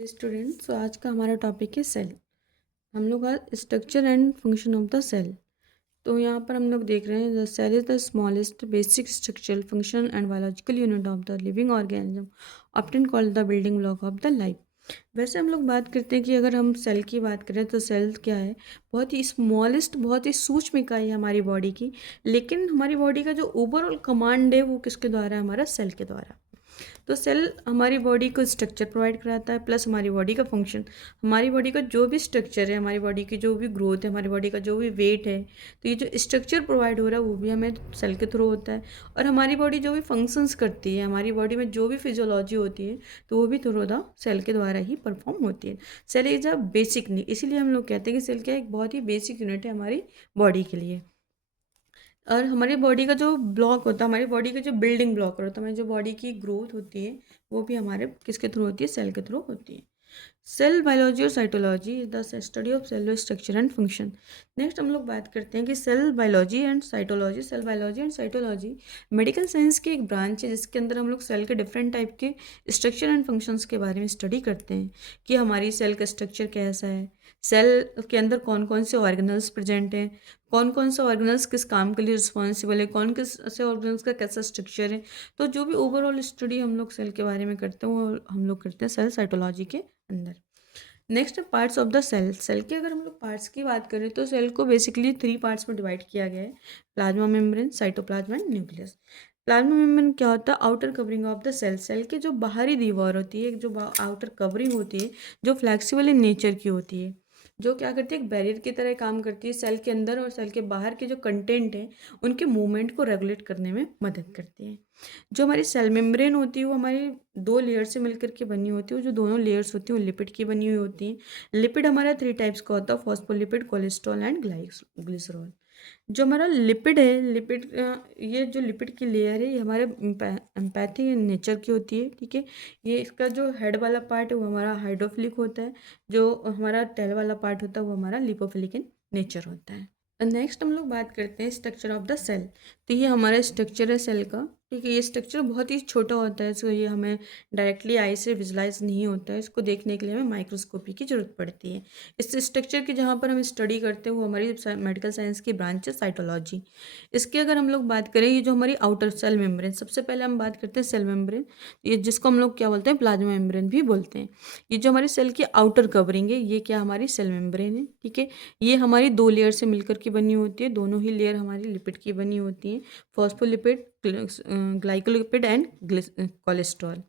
Student तो आज का हमारा टॉपिक है सेल। हम लोग आज structure and function of the cell. तो यहाँ पर हम लोग देख रहे हैं the cell is the smallest basic structural function and biological unit of the living organism often called the building block of the life. वैसे हम लोग बात करते हैं कि अगर हम सेल की बात करें तो सेल क्या है, बहुत ही स्मॉलेस्ट, बहुत ही सूक्ष्म इकाई है हमारी बॉडी की। लेकिन हमारी बॉडी का जो ओवरऑल कमांड है वो किसके द्वारा है? हमारा सेल के द्वारा। तो सेल हमारी बॉडी को स्ट्रक्चर प्रोवाइड कराता है प्लस हमारी बॉडी का फंक्शन। हमारी बॉडी का जो भी स्ट्रक्चर है, हमारी बॉडी की जो भी ग्रोथ है, हमारी बॉडी का जो भी वेट है, तो ये जो स्ट्रक्चर प्रोवाइड हो रहा है वो भी हमें सेल के थ्रू होता है। और हमारी बॉडी जो भी फंक्शंस करती है, हमारी बॉडी में जो भी फिजियोलॉजी होती है, तो वो भी थ्रू द सेल के द्वारा ही परफॉर्म होती है। Cell is a basic need, इसीलिए हम लोग कहते हैं कि सेल क्या है, एक बहुत ही बेसिक यूनिट है हमारी बॉडी के लिए। और हमारी बॉडी का जो ब्लॉक होता है, हमारी बॉडी का जो बिल्डिंग ब्लॉक होता है, हमारी जो बॉडी की ग्रोथ होती है वो भी हमारे किसके थ्रू होती है? सेल के थ्रू होती है। सेल बायोलॉजी और cytology is the study of cellular structure and function. Next हम लोग बात करते हैं कि cell biology and cytology. Cell biology and cytology medical science की एक ब्रांच है जिसके अंदर हम लोग सेल के डिफरेंट टाइप के स्ट्रक्चर एंड फंक्शंस के बारे में स्टडी करते हैं कि हमारी सेल का स्ट्रक्चर कैसा है, सेल के अंदर कौन कौन से ऑर्गेनल्स प्रेजेंट हैं, कौन कौन सा ऑर्गेनल्स किस काम के लिए रिस्पॉन्सिबल है, कौन किस से ऑर्गेनल्स का कैसा स्ट्रक्चर है। तो जो भी ओवरऑल स्टडी हम लोग सेल के बारे में करते हैं वो हम लोग करते हैं सेल साइटोलॉजी के अंदर। Next parts of the cell. Cell के अगर हम लोग पार्ट्स की बात करें तो सेल को बेसिकली 3 पार्ट्स में डिवाइड किया गया है: plasma membrane, cytoplasm and nucleus. Plasma membrane क्या होता है? Outer covering of the cell. Cell की जो बाहरी दीवार होती है, जो आउटर कवरिंग होती है, जो फ्लेक्सिबल इन नेचर की होती है, जो क्या करती है, एक बैरियर की तरह काम करती है। सेल के अंदर और सेल के बाहर के जो कंटेंट हैं उनके मूवमेंट को रेगुलेट करने में मदद करती है। जो हमारी सेल मेम्ब्रेन होती है वो हमारी 2 लेयर से मिलकर के बनी होती है। वो जो दोनों लेयर्स होती हैं वो लिपिड की बनी हुई होती हैं। लिपिड हमारा 3 टाइप्स का होता है: फॉस्फोलिपिड, कोलेस्ट्रॉल एंड ग्लिसरॉल। जो हमारा लिपिड है, ये जो लिपिड की लेयर है ये हमारे एम्पैथी नेचर की होती है, ठीक है। ये इसका जो हेड वाला पार्ट है वो हमारा हाइड्रोफिलिक होता है, जो हमारा टेल वाला पार्ट होता है वो हमारा लिपोफिलिक इन नेचर होता है। नेक्स्ट हम लोग बात करते हैं स्ट्रक्चर ऑफ द सेल। तो ये हमारा स्ट्रक्चर है सेल का, ठीक है। ये स्ट्रक्चर बहुत ही छोटा होता है, सो ये हमें डायरेक्टली आई से विजुलाइज नहीं होता है। इसको देखने के लिए हमें माइक्रोस्कोपी की जरूरत पड़ती है। इस स्ट्रक्चर की जहाँ पर हम स्टडी करते हैं वो हमारी मेडिकल साइंस की ब्रांच है साइटोलॉजी। इसकी अगर हम लोग बात करें, ये जो हमारी आउटर सेल मेम्ब्रेन, सबसे पहले हम बात करते हैं सेल मेम्ब्रेन, ये जिसको हम लोग क्या बोलते हैं? प्लाज्मा मेम्ब्रेन भी बोलते हैं। ये जो हमारी सेल की आउटर कवरिंग है ये क्या हमारी सेल मेम्ब्रेन है, ठीक है। ये हमारी 2 लेयर से मिलकर के बनी होती है, दोनों ही लेयर हमारी लिपिड की बनी होती है: फॉस्फोलिपिड, ग्लाइकोलिपिड एंड कोलेस्ट्रॉल।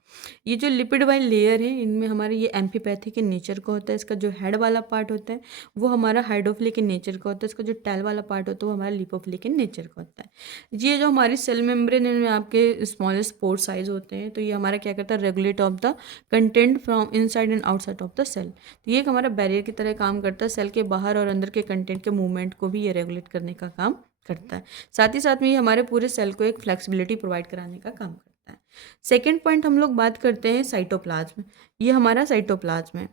ये जो लिपिड वाली लेयर है इनमें हमारे ये एम्फीपैथिक इन नेचर का होता है। इसका जो हेड वाला पार्ट होता है वो हमारा हाइड्रोफिलिक इन नेचर का होता है। इसका जो टेल वाला पार्ट होता है वो हमारा लिपोफिलिक इन नेचर का होता है। ये जो हमारी सेल मेम्ब्रेन इनमें आपके स्मॉलेस्ट पोर साइज होते हैं, तो ये हमारा क्या करता है? Regulate of the content from inside and outside of the cell. तो ये एक हमारा बैरियर की तरह काम करता है, सेल के बाहर और अंदर के कंटेंट के मूवमेंट को भी ये रेगुलेट करने का काम करता है। साथ ही साथ में ये हमारे पूरे सेल को एक फ्लेक्सिबिलिटी प्रोवाइड कराने का काम करता है। सेकेंड पॉइंट हम लोग बात करते हैं साइटोप्लाज्म। ये हमारा साइटोप्लाज्म है।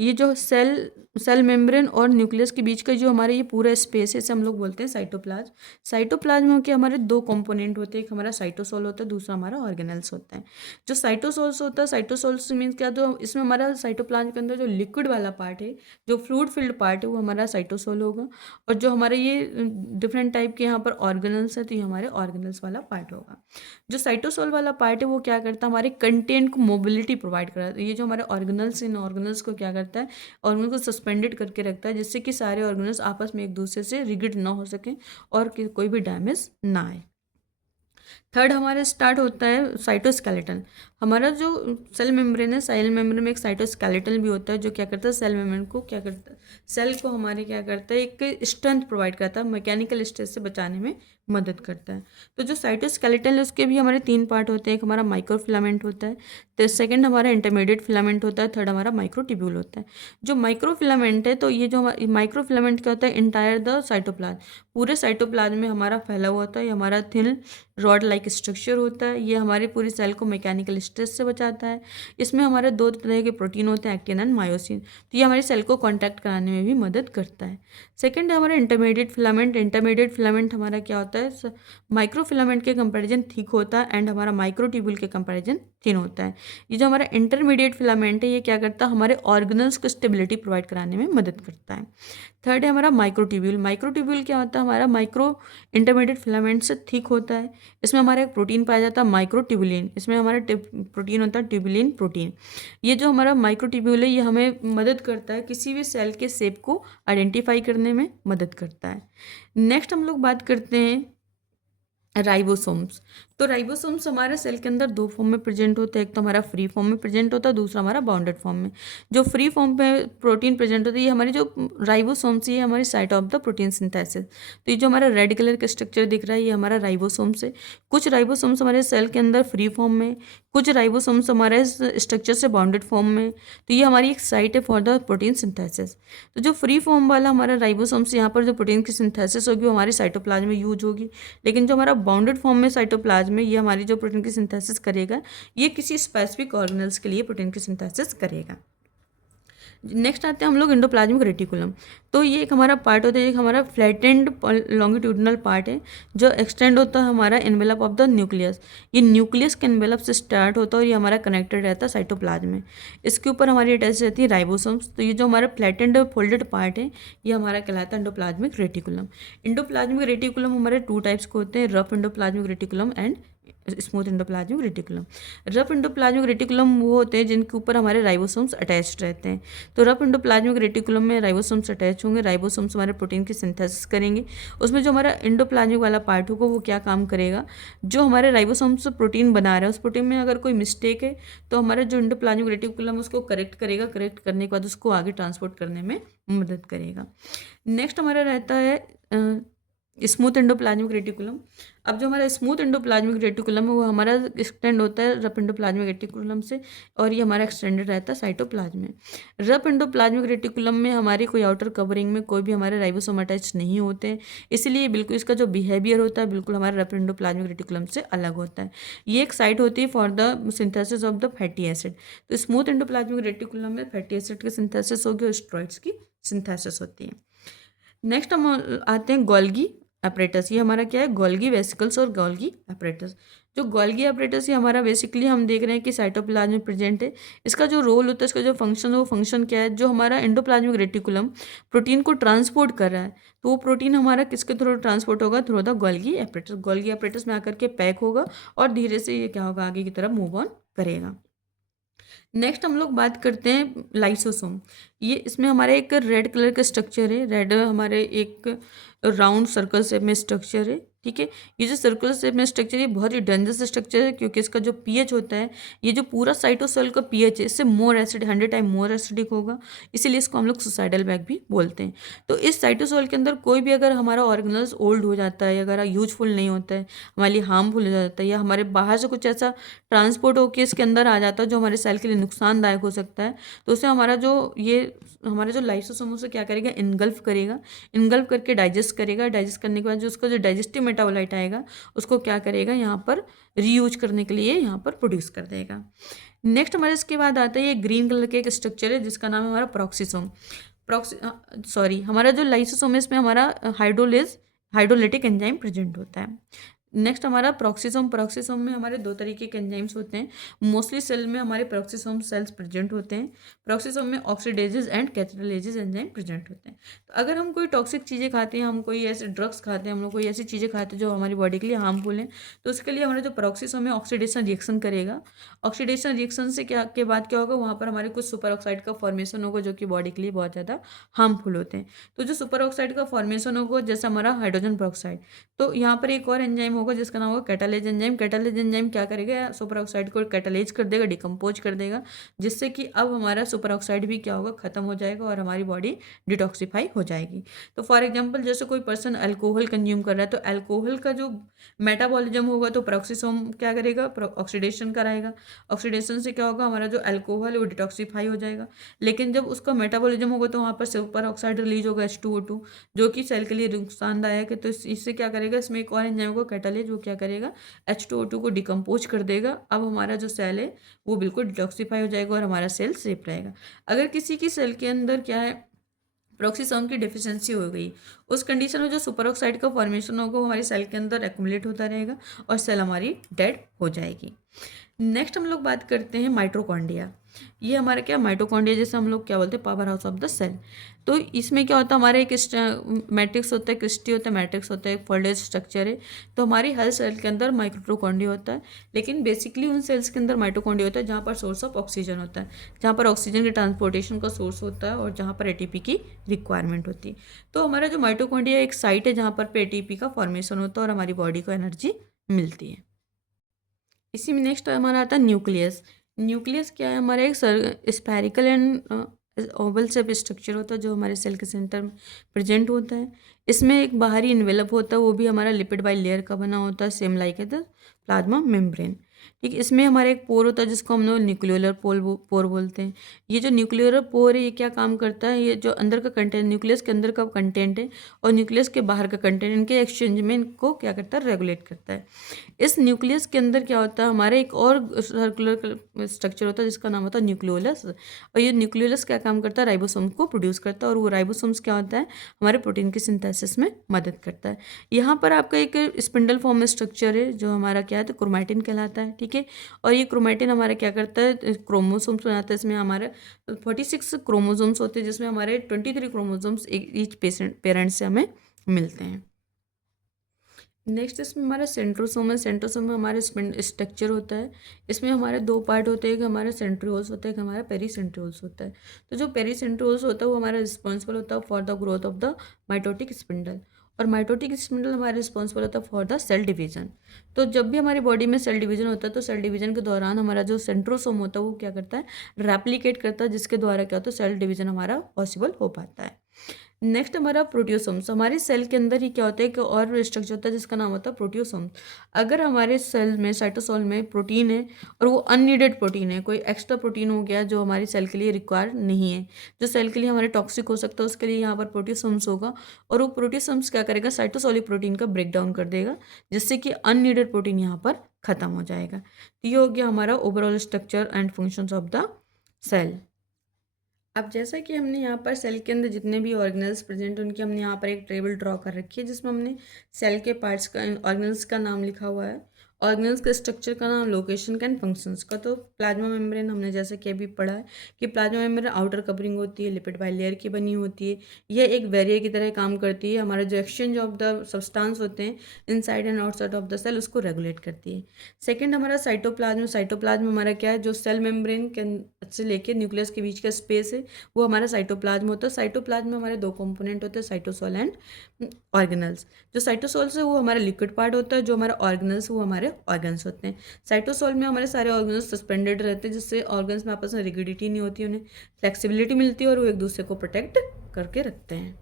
ये जो सेल मेम्ब्रेन और न्यूक्लियस के बीच का जो हमारे ये पूरा स्पेस है इसे हम लोग बोलते हैं साइटोप्लाज्म। साइटोप्लाज्म के हमारे 2 कंपोनेंट होते हैं, एक हमारा साइटोसोल होता है, दूसरा हमारा ऑर्गेनेल्स होता है। जो साइटोसोल्स होता है, साइटोसोल्स मीन्स क्या, तो इसमें हमारा साइटोप्लाज्म के अंदर जो लिक्विड वाला पार्ट है, जो फ्लूइड फिल्ड पार्ट है वो हमारा साइटोसोल होगा। और जो हमारे ये डिफरेंट टाइप के यहाँ पर ऑर्गेनल्स है तो ये हमारे ऑर्गेनल्स वाला पार्ट होगा। जो साइटोसोल वाला पार्ट है वो क्या करता है? हमारे कंटेंट को मोबिलिटी प्रोवाइड कराता है। ये जो हमारे ऑर्गेनल्स, इन ऑर्गेनल्स को क्या करता है? ऑर्गेनल को सस्पेंडेड करके रखता है, जिससे कि सारे ऑर्गेनल्स आपस में एक दूसरे से रिगिड ना हो सकें और कोई भी डैमेज ना आए। थर्ड हमारे स्टार्ट होता है साइटोस्केलेटन। हमारा जो सेल मेम्ब्रेन है, सेल मेम्ब्रेन में एक साइटोस्केलेटन भी होता है जो क्या करता है? सेल मेम्ब्रेन को क्या करता है? सेल को हमारे क्या करता है? एक स्ट्रेंथ प्रोवाइड करता है, मैकेनिकल स्ट्रेस से बचाने में मदद करता है। तो जो साइटोस्केलेटन है उसके भी हमारे 3 पार्ट होते हैं। एक हमारा माइक्रोफिलामेंट होता है, तो सेकंड हमारा इंटरमीडिएट फिलामेंट होता है, थर्ड हमारा माइक्रोट्यूब्यूल होता है। जो माइक्रोफिलामेंट है, तो ये जो माइक्रोफिलामेंट क्या होता है? इंटायर द साइटोप्लाज्म, पूरे साइटोप्लाज्म में हमारा फैला हुआ होता है। ये हमारा थिन रॉड लाइक स्ट्रक्चर होता है। ये हमारी पूरी सेल को मैकेनिकल स्ट्रेस से बचाता है। इसमें हमारे 2 तरह के प्रोटीन होते हैं, एक्टिन एंड मायोसिन, तो ये हमारी सेल को कॉन्टैक्ट कराने में भी मदद करता है। सेकंड है हमारा इंटरमीडिएट फिलामेंट। इंटरमीडिएट फिलामेंट हमारा क्या होता है? माइक्रोफिलामेंट के कंपैरिजन थिक होता है एंड हमारा माइक्रोट्यूब्यूल के कंपैरिजन थिन होता है। ये जो हमारा इंटरमीडिएट फिलामेंट है ये क्या करता है, हमारे ऑर्गेनल्स को स्टेबिलिटी प्रोवाइड कराने में मदद करता है। थर्ड है हमारा माइक्रोट्यूब्यूल। माइक्रोट्यूब्यूल क्या होता है, हमारा माइक्रो इंटरमीडिएट फिलामेंट से थिक होता है। इसमें हमारा एक प्रोटीन पाया जाता है माइक्रोट्यूबुलिन। इसमें हमारा प्रोटीन होता है ट्यूबुलिन प्रोटीन। ये जो हमारा माइक्रोट्यूब्यूल है ये हमें मदद करता है किसी भी सेल के शेप को आइडेंटिफाई करने में मदद करता है। नेक्स्ट हम लोग बात करते हैं राइबोसोम्स। तो राइबोसोम्स हमारे सेल के अंदर दो फॉर्म में प्रेजेंट होते हैं, एक तो हमारा फ्री फॉर्म में प्रेजेंट होता है, दूसरा हमारा बाउंडेड फॉर्म में। जो फ्री फॉर्म पे प्रोटीन प्रेजेंट होता है ये हमारी जो राइबोसोम्स ये हमारी site of the protein synthesis. तो ये जो हमारा रेड कलर का स्ट्रक्चर दिख रहा है ये हमारा राइबोसोम्स है। कुछ राइबोसोम्स हमारे सेल के अंदर फ्री फॉर्म में, कुछ राइबोसोम्स हमारे स्ट्रक्चर से बाउंडेड फॉर्म में। तो ये हमारी एक साइट है फॉर द प्रोटीन सिंथेसिस। तो जो फ्री फॉर्म वाला हमारा राइबोसोम्स यहाँ पर जो प्रोटीन की सिंथेसिस होगी वो हमारी साइटोप्लाज्म में यूज होगी। लेकिन जो हमारा बाउंडेड फॉर्म में साइटोप्लाज्म में ये हमारी जो प्रोटीन की सिंथेसिस करेगा ये किसी स्पेसिफिक ऑर्गेनल्स के लिए प्रोटीन की सिंथेसिस करेगा। नेक्स्ट आते हैं हम लोग एंडोप्लाज्मिक रेटिकुलम। तो ये एक हमारा पार्ट होता है, एक हमारा फ्लैटेंड लॉन्गिट्यूडनल पार्ट है जो एक्सटेंड होता है हमारा एनवेलप ऑफ द न्यूक्लियस। ये न्यूक्लियस के एनवेलप से स्टार्ट होता है और ये हमारा कनेक्टेड रहता है साइटोप्लाज्म में। इसके ऊपर हमारी अटैच रहती है राइबोसोम्स। तो ये जो हमारा फ्लैटेंड फोल्डेड पार्ट है ये हमारा कहलाता है एंडोप्लाज्मिक रेटिकुलम। एंडोप्लाज्मिक रेटिकुलम हमारे टू टाइप्स के होते हैं, rough endoplasmic reticulum and smooth endoplasmic reticulum. Rough endoplasmic reticulum वो होते हैं जिनके ऊपर हमारे राइबोसोम्स अटैच्ड रहते हैं। तो रफ एंडोप्लाज्मिक रेटिकुलम में राइबोसोम्स अटैच होंगे, राइबोसोम्स हमारे प्रोटीन की सिंथेसिस करेंगे। उसमें जो हमारा एंडोप्लाज्मिक वाला पार्ट होगा वो क्या काम करेगा, जो हमारे राइबोसोम्स प्रोटीन बना रहा है उस प्रोटीन में अगर कोई मिस्टेक है तो हमारा जो एंडोप्लाज्मिक रेटिकुलम उसको करेक्ट करेगा, करेक्ट करने के बाद उसको आगे ट्रांसपोर्ट करने में मदद करेगा। नेक्स्ट हमारा रहता है स्मूथ एंडोप्लाज्मिक रेटिकुलम। अब जो हमारा स्मूथ एंडोप्लाज्मिक रेटिकुलम है वो हमारा एक्सटेंड होता है रफ एंडोप्लाज्मिक रेटिकुलम से और ये हमारा एक्सटेंडेड रहता है साइटोप्लाज्म में। रफ एंडोप्लाज्मिक रेटिकुलम में हमारी कोई आउटर कवरिंग में कोई भी हमारे राइबोसोम अटैच नहीं होते हैं, इसलिए बिल्कुल इसका जो बिहेवियर होता है बिल्कुल हमारे रफ एंडोप्लाज्मिक रेटिकुलम से अलग होता है। ये एक साइट होती है for the synthesis of the fatty acid. तो स्मूथ एंडोप्लाज्मिक रेटिकुलम में फैटी एसिड की सिंथेसिस होगी और स्टेरॉइड्स की सिंथेसिस होती है। नेक्स्ट हम आते हैं गोल्गी अपरेटस। ये हमारा क्या है, गोल्गी वेसिकल्स और गोल्गी अपरेटस। जो गोल्गी अपरेटस ये हमारा बेसिकली हम देख रहे हैं कि साइटोप्लाज्म में प्रेजेंट है। इसका जो रोल होता है, इसका जो फंक्शन है वो फंक्शन क्या है, जो हमारा एंडोप्लाज्मिक रेटिकुलम प्रोटीन को ट्रांसपोर्ट कर रहा है तो वो प्रोटीन हमारा किसके थ्रू ट्रांसपोर्ट होगा, through the Golgi apparatus. Golgi apparatus में आकर के पैक होगा और धीरे से ये क्या होगा, आगे की तरफ मूव ऑन करेगा। नेक्स्ट हम लोग बात करते हैं लाइसोसोम। ये इसमें हमारा एक रेड कलर का स्ट्रक्चर है, रेड हमारे एक राउंड सर्कल शेप में स्ट्रक्चर है, ठीक है। ये जो सर्कुलर शेप में स्ट्रक्चर है बहुत ही डेंजरस स्ट्रक्चर है क्योंकि इसका जो पीएच होता है, ये जो पूरा साइटोसेल का पीएच है इससे मोर एसिड 100 टाइम मोर एसिडिक होगा, इसीलिए इसको हम लोग सुसाइडल बैग भी बोलते हैं। तो इस साइटोसेल के अंदर कोई भी अगर हमारा ऑर्गेनल्स ओल्ड हो जाता है, अगर यूजफुल नहीं होता है, हमारे लिए हार्मफुल हो जाता है या हमारे बाहर से कुछ ऐसा ट्रांसपोर्ट होकर इसके अंदर आ जाता है जो हमारे सेल के लिए नुकसानदायक हो सकता है, तो उससे हमारा जो लाइसोसोम उसे क्या करेगा, इनगल्फ करेगा, इनगल्फ करके डाइजेस्ट करेगा। डाइजेस्ट करने के बाद जो उसका जो डाइजेस्टिव मेटाबोलाइट आएगा उसको क्या करेगा, यहाँ पर रीयूज करने के लिए यहाँ पर प्रोड्यूस कर देगा। नेक्स्ट हमारे इसके बाद आता है ये ग्रीन कलर के एक स्ट्रक्चर है जिसका नाम है हमारा प्रोक्सीसोम। हमारा जो लाइसोसोम है इसमें हमारा हाइड्रोलिटिक एंजाइम प्रेजेंट होता है। नेक्स्ट हमारा प्रोक्सीसोम। प्रोक्सीसोम में हमारे दो तरीके के एंजाइम्स होते हैं, मोस्टली सेल में हमारे प्रोक्सीसोम सेल्स प्रेजेंट होते हैं। प्रोक्सीसोम में ऑक्सीडेजेस एंड कैटालेजेस एंजाइम प्रेजेंट होते हैं। तो अगर हम कोई टॉक्सिक चीज़ें खाते हैं, हम कोई ऐसे ड्रग्स खाते हैं, हम लोग कोई ऐसी चीज़ें खाते हैं जो हमारी बॉडी के लिए हार्मफुल हैं, तो उसके लिए हमारा जो प्रोक्सीसोम है ऑक्सीडेशन रिएक्शन करेगा। ऑक्सीडेशन रिएक्शन से क्या के बाद क्या होगा, वहाँ पर हमारे कुछ सुपर ऑक्साइड का फॉर्मेशन होगा जो कि बॉडी के लिए बहुत ज़्यादा हार्मफुल होते हैं। तो जो सुपर ऑक्साइड का फॉर्मेशन होगा जैसा हमारा हाइड्रोजन पेरोक्साइड, तो यहाँ पर एक और एंजाइम होगा जिसका नाम होगा कैटालेज एंजाइम। कैटालेज एंजाइम क्या करेगा, सुपर ऑक्साइड को कैटालेज कर देगा, डिकम्पोज कर देगा, जिससे कि अब हमारा सुपर ऑक्साइड भी क्या होगा, खत्म हो जाएगा और हमारी बॉडी डिटॉक्सीफाई हो जाएगी। तो फॉर एग्जांपल जैसे कोई पर्सन अल्कोहल कंज्यूम कर रहा है तो अल्कोहल का जो मेटाबॉलिज्म होगा तो प्रोक्सीसोम क्या करेगा, ऑक्सीडेशन कराएगा। ऑक्सीडेशन से क्या होगा, हमारा जो अल्कोहल है वो डिटॉक्सीफाई हो जाएगा। लेकिन जब उसका मेटाबॉलिज्म होगा तो वहाँ पर सुपर ऑक्साइड रिलीज होगा H2O2, जो कि सेल के लिए नुकसानदायक है। तो इससे क्या करेगा, इसमें एक और एंजाइम होगा कैटालेज, वो क्या करेगा, H2O2 को डिकम्पोज कर देगा। अब हमारा जो सेल है वो बिल्कुल डिटॉक्सीफाई हो जाएगा और हमारा सेल सेफ रहेगा। अगर किसी की सेल के अंदर क्या है, प्रोक्सीसोम की डिफिशियंसी हो गई, उस कंडीशन में जो सुपर ऑक्साइड का फॉर्मेशन होगा वो हमारी सेल के अंदर एक्युमुलेट होता रहेगा और सेल हमारी डेड हो जाएगी। नेक्स्ट हम लोग बात करते हैं माइटोकॉन्ड्रिया। ये हमारा क्या माइटोकॉन्ड्रिया, जैसे हम लोग क्या बोलते हैं power house of the cell. तो इसमें क्या होता है, हमारा एक मैट्रिक्स होता है, क्रिस्टी होता है, मैट्रिक्स होता है, एक फोल्डेड स्ट्रक्चर है। तो हमारी हर सेल के अंदर माइटोकॉन्ड्रिया होता है, लेकिन बेसिकली उन सेल्स के अंदर माइटोकॉन्ड्रिया होता है जहाँ पर सोर्स ऑफ ऑक्सीजन होता है, जहाँ पर ऑक्सीजन के ट्रांसपोर्टेशन का सोर्स होता है और जहाँ पर एटीपी की रिक्वायरमेंट होती है। तो हमारा जो माइटोकॉन्ड्रिया एक साइट है जहाँ पर एटीपी का फॉर्मेशन होता है और हमारी बॉडी को एनर्जी मिलती है। इसी में नेक्स्ट हमारा आता है न्यूक्लियस। न्यूक्लियस क्या है, हमारा एक spherical and Oval shape structure होता है जो हमारे सेल के सेंटर में प्रेजेंट होता है। इसमें एक बाहरी इन्वेलप होता है, वो भी हमारा लिपिड बाई लेयर का बना होता है, सेम लाइक है द प्लाज्मा मेम्ब्रेन। ठीक है, इसमें हमारा एक पोर होता है जिसको हम लोग न्यूक्लियोलर पोर बोलते हैं। ये जो न्यूक्लियोलर पोर है ये क्या काम करता है, ये जो अंदर का कंटेंट, न्यूक्लियस के अंदर का कंटेंट है और न्यूक्लियस के बाहर का कंटेंट, इनके एक्सचेंज में इनको क्या करता है, रेगुलेट करता है। इस न्यूक्लियस के अंदर क्या होता है, हमारे एक और सर्कुलर स्ट्रक्चर होता है जिसका नाम होता है न्यूक्लियोलस। और ये न्यूक्लियोलस क्या काम करता है, राइबोसोम को प्रोड्यूस करता है और वो राइबोसोम्स क्या होता है, हमारे प्रोटीन की सिंथेसिस में मदद करता है। यहाँ पर आपका एक स्पिंडल फॉर्म में स्ट्रक्चर है जो हमारा क्या है, तो क्रोमैटिन कहलाता है। ठीक है, और ये क्रोमैटिन हमारा क्या करता है, क्रोमोसोम्स बनाता है। इसमें हमारे 46 क्रोमोसोम्स होते हैं जिसमें हमारे 23 क्रोमोसोम्स ईच पेरेंट से हमें मिलते हैं। नेक्स्ट इसमें हमारा सेंट्रोसोम है। सेंट्रोसोम में हमारे स्ट्रक्चर होता है। इसमें हमारे दो पार्ट होते हैं, एक हमारा सेंट्रियोल्स होता है, एक हमारा पेरीसेंट्रियोल्स होता है। तो जो पेरीसेंट्रियोल्स होता है वो हमारा रिस्पॉन्सिबल होता है for the growth of the mitotic spindle, और माइटोटिक स्पिंडल हमारा रिस्पॉन्सिबल होता है फॉर द सेल डिवीजन। तो जब भी हमारी बॉडी में सेल डिवीजन होता है तो सेल डिवीजन के दौरान हमारा जो सेंट्रोसोम होता है वो क्या करता है, रेप्लिकेट करता है, जिसके द्वारा क्या होता है, सेल डिवीजन हमारा पॉसिबल हो पाता है। नेक्स्ट हमारा प्रोटियोसोम्स। हमारे सेल के अंदर ही क्या होता है कि और स्ट्रक्चर होता है जिसका नाम होता है प्रोटियोसोम्स। अगर हमारे सेल में, साइटोसोल में प्रोटीन है और वो अननीडेड प्रोटीन है, कोई एक्स्ट्रा प्रोटीन हो गया जो हमारी सेल के लिए रिक्वायर नहीं है, जो सेल के लिए हमारे टॉक्सिक हो सकता है, उसके लिए यहाँ पर प्रोटियोसोम्स होगा और वो प्रोटियोसोम्स क्या करेगा, साइटोसोलिक प्रोटीन का ब्रेक डाउन कर देगा, जिससे कि अननीडेड प्रोटीन यहाँ पर खत्म हो जाएगा। तो ये हो गया हमारा overall structure and functions of the cell. अब जैसा कि हमने यहाँ पर सेल के अंदर जितने भी ऑर्गेनल्स प्रेजेंट उनकी हमने यहाँ पर एक टेबल ड्रॉ कर रखी है जिसमें हमने सेल के पार्ट्स का, ऑर्गेनल्स का नाम लिखा हुआ है, ऑर्गेनल्स के स्ट्रक्चर का नाम, लोकेशन का एंड फंक्शंस का। तो प्लाज्मा मेम्ब्रेन हमने जैसे कि अभी पढ़ा है कि प्लाज्मा मेम्ब्रेन आउटर कवरिंग होती है, लिपिड बाई लेयर की बनी होती है, यह एक बैरियर की तरह काम करती है, हमारा जो एक्सचेंज ऑफ द सब्सटेंस होते हैं inside and outside of the cell उसको रेगुलेट करती है। सेकेंड हमारा साइटोप्लाज्म। साइटोप्लाज्म हमारा क्या है, जो सेल मेम्ब्रेन के से लेकर न्यूक्लियस के बीच का स्पेस है वो हमारा साइटोप्लाज्म होता है। साइटोप्लाज्म में हमारे दो कंपोनेंट होते हैं, साइटोसोल एंड ऑर्गेनल्स। जो साइटोसोल से वो हमारा लिक्विड पार्ट होता है, जो हमारा ऑर्गेनल्स वो हमारे ऑर्गन्स होते हैं। साइटोसोल में हमारे सारे ऑर्गन्स सस्पेंडेड रहते हैं, जिससे ऑर्गन्स में आपस में रिगिडिटी नहीं होती, उन्हें फ्लेक्सिबिलिटी मिलती है और वो एक दूसरे को प्रोटेक्ट करके रखते हैं।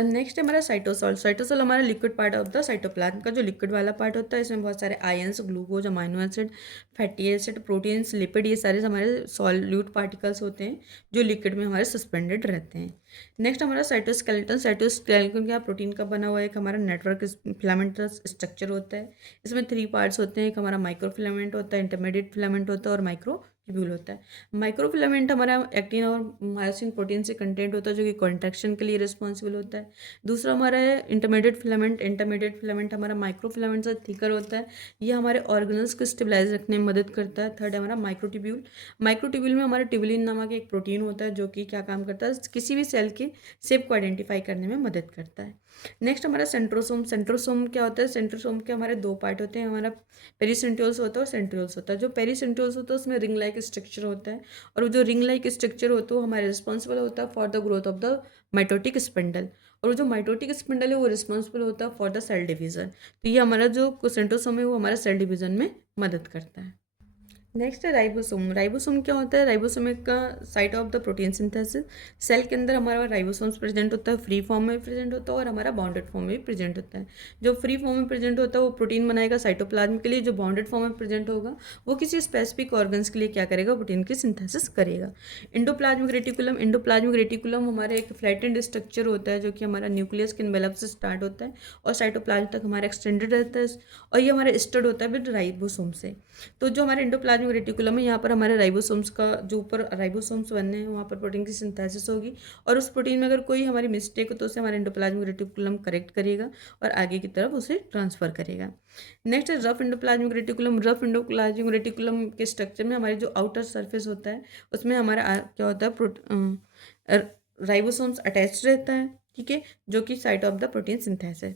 नेक्स्ट है हमारा साइटोसोल। साइटोसोल हमारा liquid part of the cytoplasm का जो लिक्विड वाला पार्ट होता है, इसमें बहुत सारे ions, glucose, amino acid, fatty acid, proteins, lipid, ये सारे हमारे सॉल्यूट पार्टिकल्स होते हैं जो लिक्विड में हमारे सस्पेंडेड रहते हैं। नेक्स्ट हमारा साइटोस्केलेटन। साइटोस्केलेटन क्या, प्रोटीन का बना हुआ एक हमारा नेटवर्क फिलामेंट स्ट्रक्चर होता है। इसमें 3 पार्ट्स होते हैं, एक हमारा माइक्रो फिलामेंट होता है, इंटरमीडिएट फिलामेंट होता है और माइक्रो ट्यूब्यूल होता है। माइक्रोफिलामेंट हमारा एक्टिन और मायोसिन प्रोटीन से कंटेंट होता है जो कि कॉन्ट्रैक्शन के लिए रिस्पॉन्सिबल होता है। दूसरा हमारा है इंटरमीडिएट फिलामेंट। इंटरमीडिएट फिलामेंट हमारा माइक्रोफिलामेंट से थिकर होता है, ये हमारे ऑर्गेनल्स को स्टेबलाइज रखने में मदद करता है। थर्ड है हमारा माइक्रोट्यूब्यूल। माइक्रोट्यूब्यूल में हमारा ट्यूबुलिन नामक एक प्रोटीन होता है जो कि क्या काम करता है, किसी भी सेल के शेप को आइडेंटिफाई करने में मदद करता है। नेक्स्ट हमारा सेंट्रोसोम। सेंट्रोसोम क्या होता है, सेंट्रोसोम के हमारे 2 पार्ट होते हैं, हमारा पेरीसेंट्रियोल्स होता है और सेंट्रियोल्स होता है। जो पेरीसेंट्रियोल्स होता है उसमें रिंग लाइक स्ट्रक्चर होता है और जो रिंग लाइक स्ट्रक्चर होता है वो हमारे रिस्पॉन्सिबल होता है for the growth of the mitotic spindle, और जो माइटोटिक स्पिंडल है वो रिस्पॉन्सिबल होता है फॉर द सेल डिवीजन। तो ये हमारा जो सेंट्रोसोम है वो हमारा सेल डिवीजन में मदद करता है। नेक्स्ट है राइबोसोम। राइबोसोम क्या होता है, राइबोसोम एक का site of the protein synthesis. Cell के अंदर हमारा राइबोसोम्स प्रेजेंट होता है, फ्री फॉर्म में प्रेजेंट होता है और हमारा बाउंडेड फॉर्म में भी प्रेजेंट होता है। जो फ्री फॉर्म में प्रेजेंट होता है वो प्रोटीन बनाएगा साइटोप्लाज्म के लिए, जो बाउंडेड फॉर्म में प्रेजेंट होगा वो किसी स्पेसिफिक ऑर्गन्स के लिए क्या करेगा, प्रोटीन की सिंथेसिस करेगा। Endoplasmic reticulum. इंडोप्लाज्मिक रेटिकुलम हमारा एक फ्लैटेंड स्ट्रक्चर होता है जो कि हमारा न्यूक्लियस के एनवेलप से स्टार्ट होता है और साइटोप्लाज्म तक हमारा एक्सटेंडेड रहता है, और ये हमारा स्टड होता है विद राइबोसोम से। तो जो हमारे इंडोप्लाज्मिक एंडोप्लाज्मिक रेटिकुलम है, यहाँ पर हमारे राइबोसोम्स का जो ऊपर राइबोसोम्स बनने हैं वहाँ पर प्रोटीन की सिंथेसिस होगी, और उस प्रोटीन में अगर कोई हमारी मिस्टेक हो तो उसे हमारे एंडोप्लाज्मिक रेटिकुलम करेक्ट करेगा और आगे की तरफ उसे ट्रांसफर करेगा। नेक्स्ट है rough endoplasmic reticulum. Rough endoplasmic reticulum के स्ट्रक्चर में हमारी जो आउटर सरफेस होता है उसमें हमारा क्या होता है, राइबोसोम्स अटैच रहता है, ठीक है, जो कि site of the protein synthesis.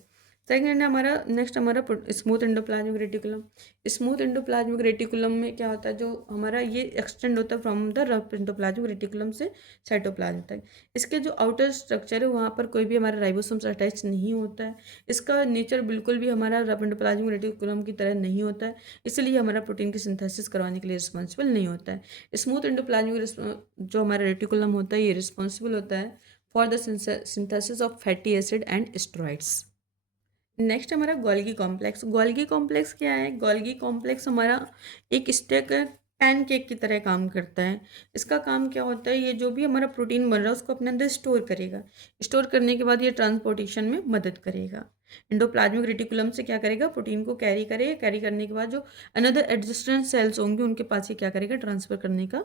Second है हमारा, नेक्स्ट हमारा smooth endoplasmic reticulum. Smooth endoplasmic reticulum में क्या होता है, जो हमारा ये एक्सटेंड होता है from the rough endoplasmic reticulum से साइटोप्लाज्म तक। इसके जो आउटर स्ट्रक्चर है वहाँ पर कोई भी हमारा राइबोसोम्स अटैच नहीं होता है। इसका नेचर बिल्कुल भी हमारा रफ एंडोप्लाज्मिक रेटिकुलम की तरह नहीं होता है, इसलिए हमारा प्रोटीन की सिंथेसिस करवाने के लिए रिस्पॉन्सिबल नहीं होता है। स्मूथ एंडोप्लाज्मिक जो हमारा रेटिकुलम होता है ये रिस्पॉन्सिबल होता है for the synthesis of fatty acid and steroids. Next हमारा गोल्गी कॉम्प्लेक्स। गोल्गी कॉम्प्लेक्स क्या है? गोल्गी कॉम्प्लेक्स हमारा एक स्टेक पैनकेक की तरह काम करता है। इसका काम क्या होता है, ये जो भी हमारा प्रोटीन बन रहा है उसको अपने अंदर स्टोर करेगा। स्टोर करने के बाद ये ट्रांसपोर्टेशन में मदद करेगा। एंडोप्लाज्मिक रेटिकुलम से क्या करेगा, प्रोटीन को कैरी करेगा। कैरी करने के बाद जो अनदर एडजस्टेंट सेल्स होंगे उनके पास ये क्या करेगा, ट्रांसफर करने का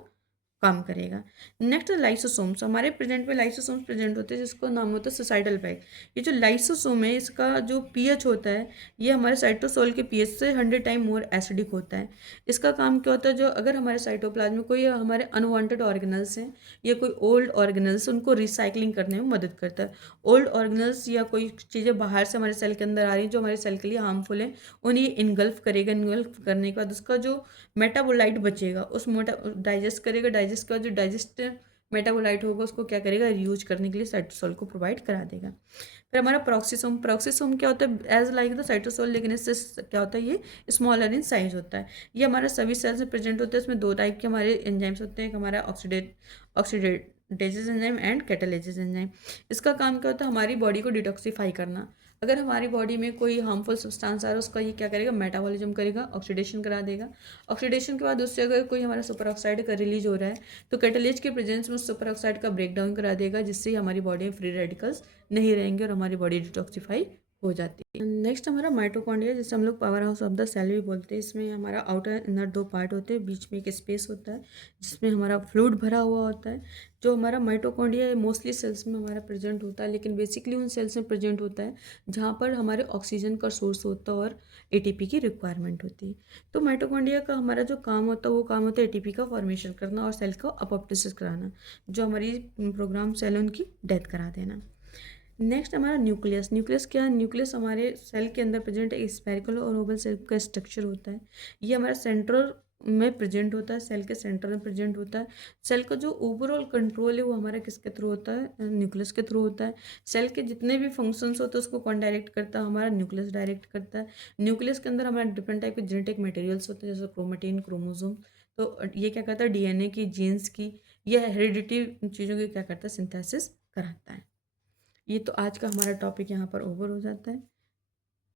काम करेगा। Next lysosomes. हमारे प्रेजेंट में लाइसोसोम्स प्रेजेंट होते हैं जिसको नाम होता है सोसाइटल बैग। ये जो लाइसोसोम है इसका जो पीएच होता है ये हमारे साइटोसोल के पीएच से 100 टाइम मोर एसिडिक होता है। इसका काम क्या होता है, जो अगर हमारे साइटोप्लाज्म में कोई हमारे अनवांटेड ऑर्गेनल्स हैं या कोई ओल्ड ऑर्गेनल्स, उनको रिसाइकलिंग करने में मदद करता है। ओल्ड ऑर्गेनल्स या कोई चीज़ें बाहर से हमारे सेल के अंदर आ रही हैं जो हमारे सेल के लिए हार्मफुल हैं, उन्हें इनगल्फ करेगा। इनगल्फ करने के बाद उसका जो मेटाबोलाइट बचेगा उस डाइजेस्ट करेगा। डाइजेस्ट के बाद जो डाइजेस्ट मेटाबोलाइट होगा उसको क्या करेगा, रीयूज करने के लिए साइटोसोल को प्रोवाइड करा देगा। फिर हमारा प्रोक्सीसोम। प्रोक्सीसोम क्या होता है, एज लाइक द साइटोसोल, लेकिन इससे क्या होता है, ये स्मॉलर इन साइज होता है। ये हमारा सभी सेल्स में प्रेजेंट होता है। इसमें दो टाइप के हमारे एंजाइम्स होते हैं, एक हमारा ऑक्सीडेटेज एंजाइम एंड कैटालाइसिस एंजाइम। इसका काम क्या होता है, हमारी बॉडी को डिटॉक्सीफाई करना। अगर हमारी बॉडी में कोई हार्मफुल सब्सटेंस आ रहा है उसका ये क्या करेगा, मेटाबॉलिज्म करेगा, ऑक्सीडेशन करा देगा। ऑक्सीडेशन के बाद उससे अगर कोई हमारा सुपर ऑक्साइड का रिलीज हो रहा है तो कैटालिस्ट के प्रेजेंस में सुपर ऑक्साइड का ब्रेक डाउन करा देगा, जिससे हमारी बॉडी में फ्री रेडिकल्स नहीं रहेंगे और हमारी बॉडी डिटॉक्सीफाई हो जाती है। नेक्स्ट हमारा माइटोकॉन्ड्रिया, जिसे हम लोग power house of the cell भी बोलते हैं। इसमें हमारा आउटर इनर दो पार्ट होते हैं, बीच में एक स्पेस होता है जिसमें हमारा फ्लूइड भरा हुआ होता है। जो हमारा माइटोकॉन्ड्रिया है मोस्टली सेल्स में हमारा प्रेजेंट होता है, लेकिन बेसिकली उन सेल्स में प्रेजेंट होता है जहाँ पर हमारे ऑक्सीजन का सोर्स होता है और एटीपी की रिक्वायरमेंट होती है। तो माइटोकॉन्ड्रिया का हमारा जो काम होता है वो काम होता है एटीपी का फॉर्मेशन करना और सेल का अपॉप्टोसिस कराना, जो हमारी प्रोग्राम सेल उनकी डेथ करा देना। नेक्स्ट हमारा न्यूक्लियस। न्यूक्लियस क्या है, न्यूक्लियस हमारे सेल के अंदर प्रेजेंट एक स्फेरिकल और ओवल शेप का स्ट्रक्चर होता है। ये हमारा सेंटर में प्रेजेंट होता है, सेल के सेंटर में प्रेजेंट होता है। सेल का जो ओवरऑल कंट्रोल है वो हमारा किसके थ्रू होता है, न्यूक्लियस के थ्रू होता है। सेल के जितने भी फंक्शंस होते हैं उसको कौन डायरेक्ट करता है, हमारा न्यूक्लियस डायरेक्ट करता है। न्यूक्लियस के अंदर हमारा डिफरेंट टाइप के जेनेटिक मटेरियल्स होते हैं, जैसे क्रोमेटिन, क्रोमोसोम। तो ये क्या करता है, डीएनए की, जीन्स की या हेरिडिटी चीज़ों की क्या करता है, सिंथेसिस कराता है। ये तो आज का हमारा टॉपिक यहाँ पर ओवर हो जाता है।